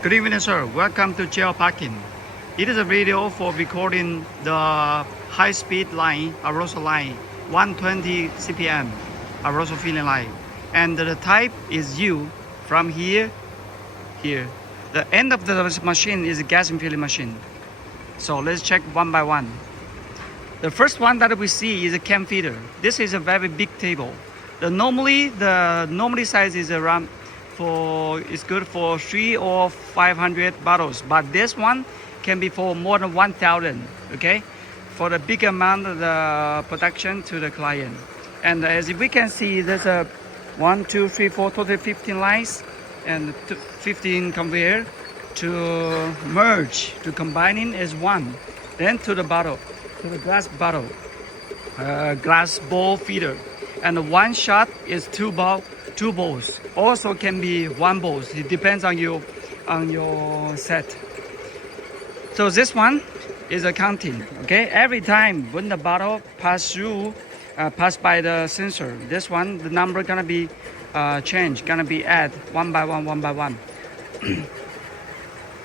Good evening, sir. Welcome to Jrpacking. It is a video for recording the high-speed line, Aerosol line, 120 CPM, Aerosol filling line. And the type is U from here. The end of the machine is a gas filling machine. So let's check one by one. The first one that we see is a can feeder. This is a very big table. The normally size is around it's good for 300 or 500 bottles, but this one can be for more than 1,000. Okay, for the big amount of the production to the client. And as we can see, there's a 1, 2, 3, 4, total 15 lines and 15 conveyor to merge, to combining as one. Then to the bottle, to the glass bottle, glass bowl feeder, and one shot is two bowls. Also can be one bowl. It depends on your set. So this one is accounting. Okay, every time when the bottle pass by the sensor, this one the number gonna be changed, gonna be add one by one.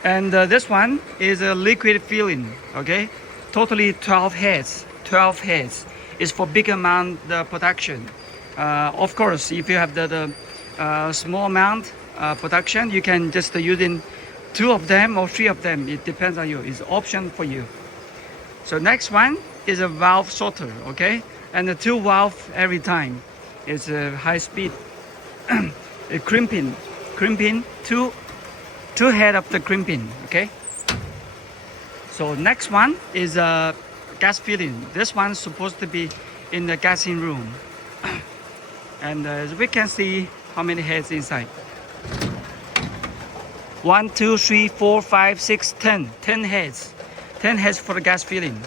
And this one is a liquid filling. Okay, totally 12 heads. 12 heads is for big amount the production. Of course, if you have the small amount production, you can just using 2 of them or 3 of them. It depends on you. It's option for you. So next one is a valve sorter. Okay, and the 2 valve every time. It's a high speed. A crimping, two head of the crimping. Okay. So next one is a gas filling. This one's supposed to be in the gassing room. And as we can see, how many heads inside? 1, 2, 3, 4, 5, 6, 10. 10 heads. 10 heads for the gas filling.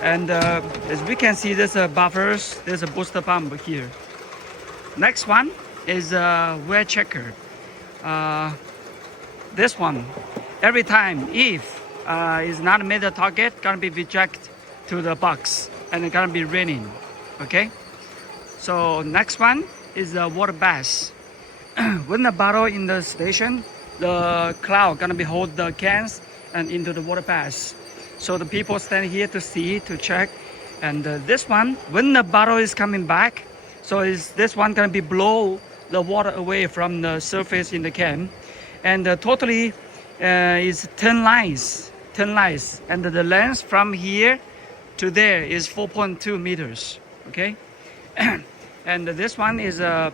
And as we can see, there's a buffers. There's a booster pump here. Next one is a wear checker. This one, every time if is not made a target, gonna be rejected to the box and it's gonna be raining. Okay. So next one is the water bath. When the bottle in the station, the cloud gonna be hold the cans and into the water bath. So the people stand here to see, to check. And this one, when the bottle is coming back, so this one gonna be blow the water away from the surface in the can. And totally is 10 lines. 10 lines. And the length from here to there is 4.2 meters. Okay. And this one is a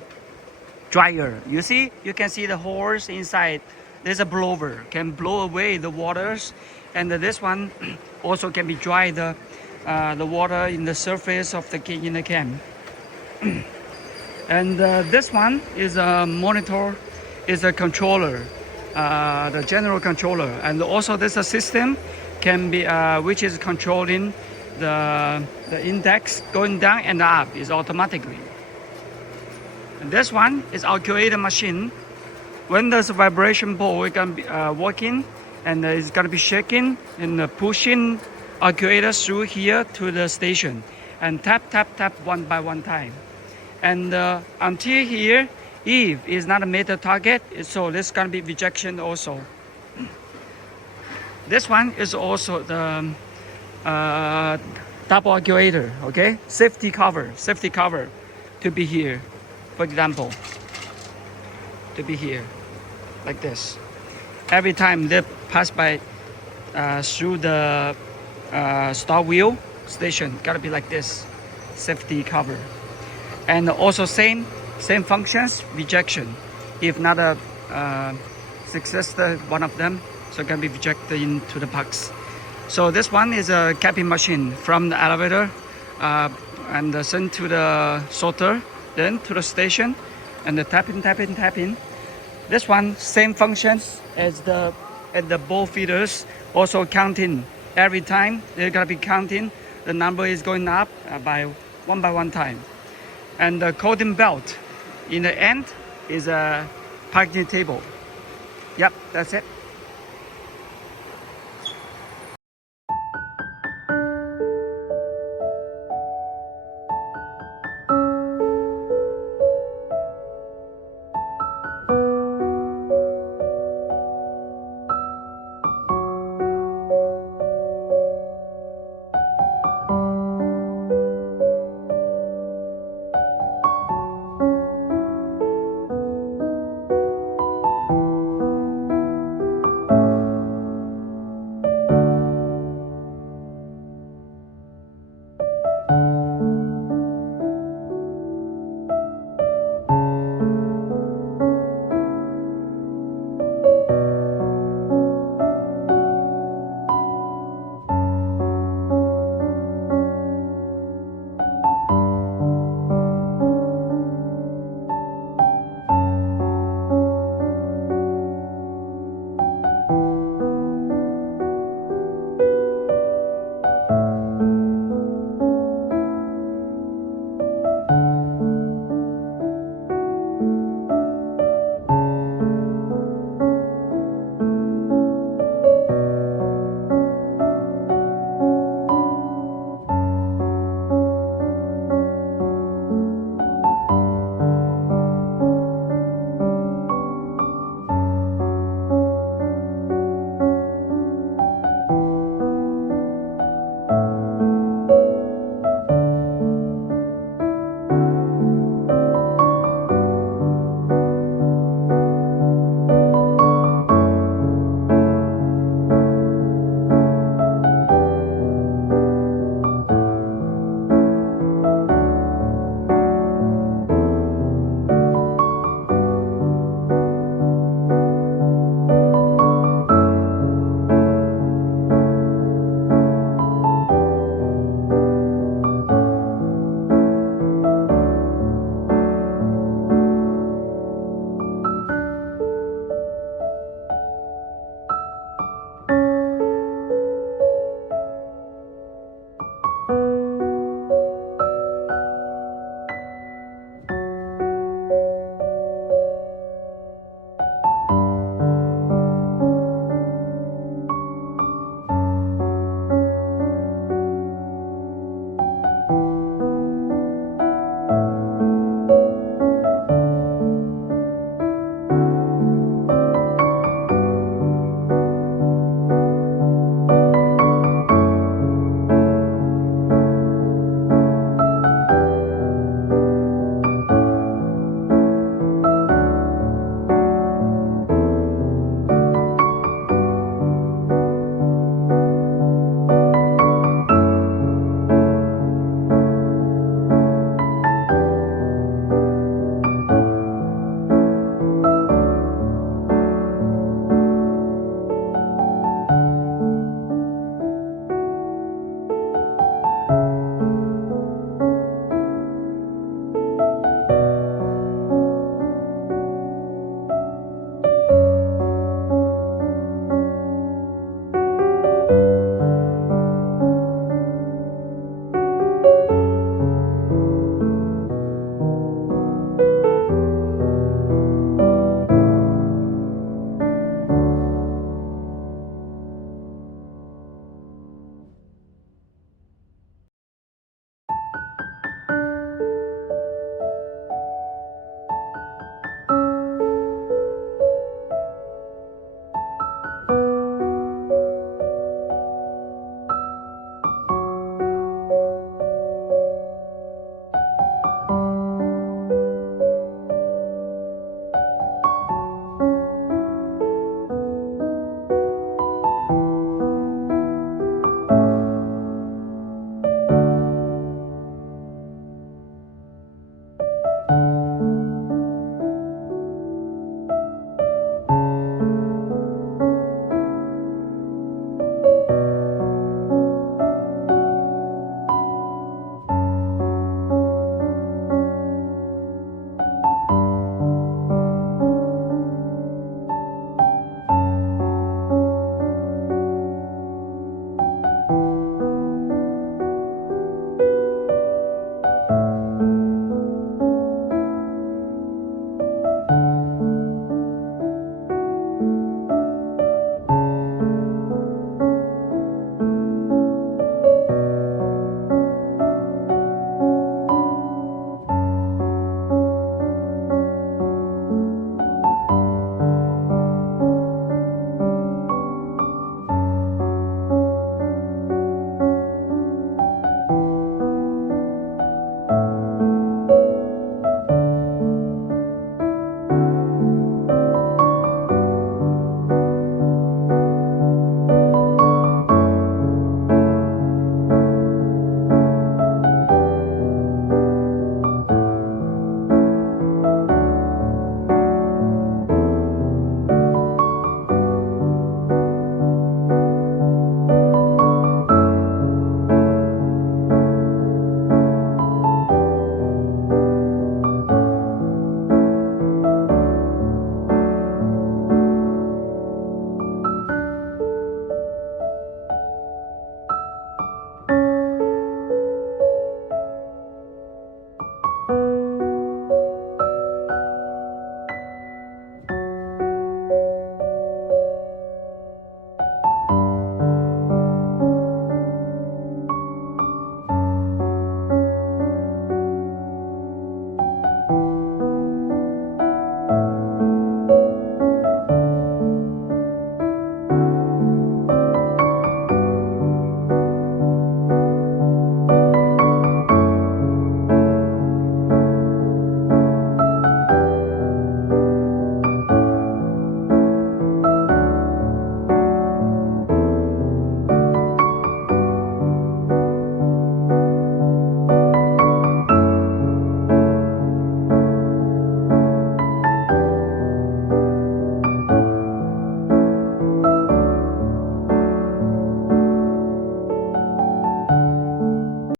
dryer. You see, you can see the holes inside. There's a blower, can blow away the waters. And this one also can be dry the water in the surface of the can. And this one is a monitor, is a controller, the general controller. And also there's a system can be which is controlling the index going down and up is automatically. And this one is actuator machine. When there's a vibration ball, it can be working and it's gonna be shaking and pushing actuators through here to the station and tap one by one time. And until here, if it's not a made target, so this gonna be rejection also. This one is also the double actuator. Okay, safety cover to be here. For example, to be here, like this. Every time they pass by through the start wheel station, gotta be like this, safety cover. And also same functions, rejection. If not a success, one of them, so it can be rejected into the box. So this one is a capping machine from the elevator and sent to the sorter, then to the station, and the tapping. This one same functions as the bowl feeders, also counting every time. They're gonna be counting. The number is going up by one time. And the coating belt in the end is a packing table. Yep, that's it.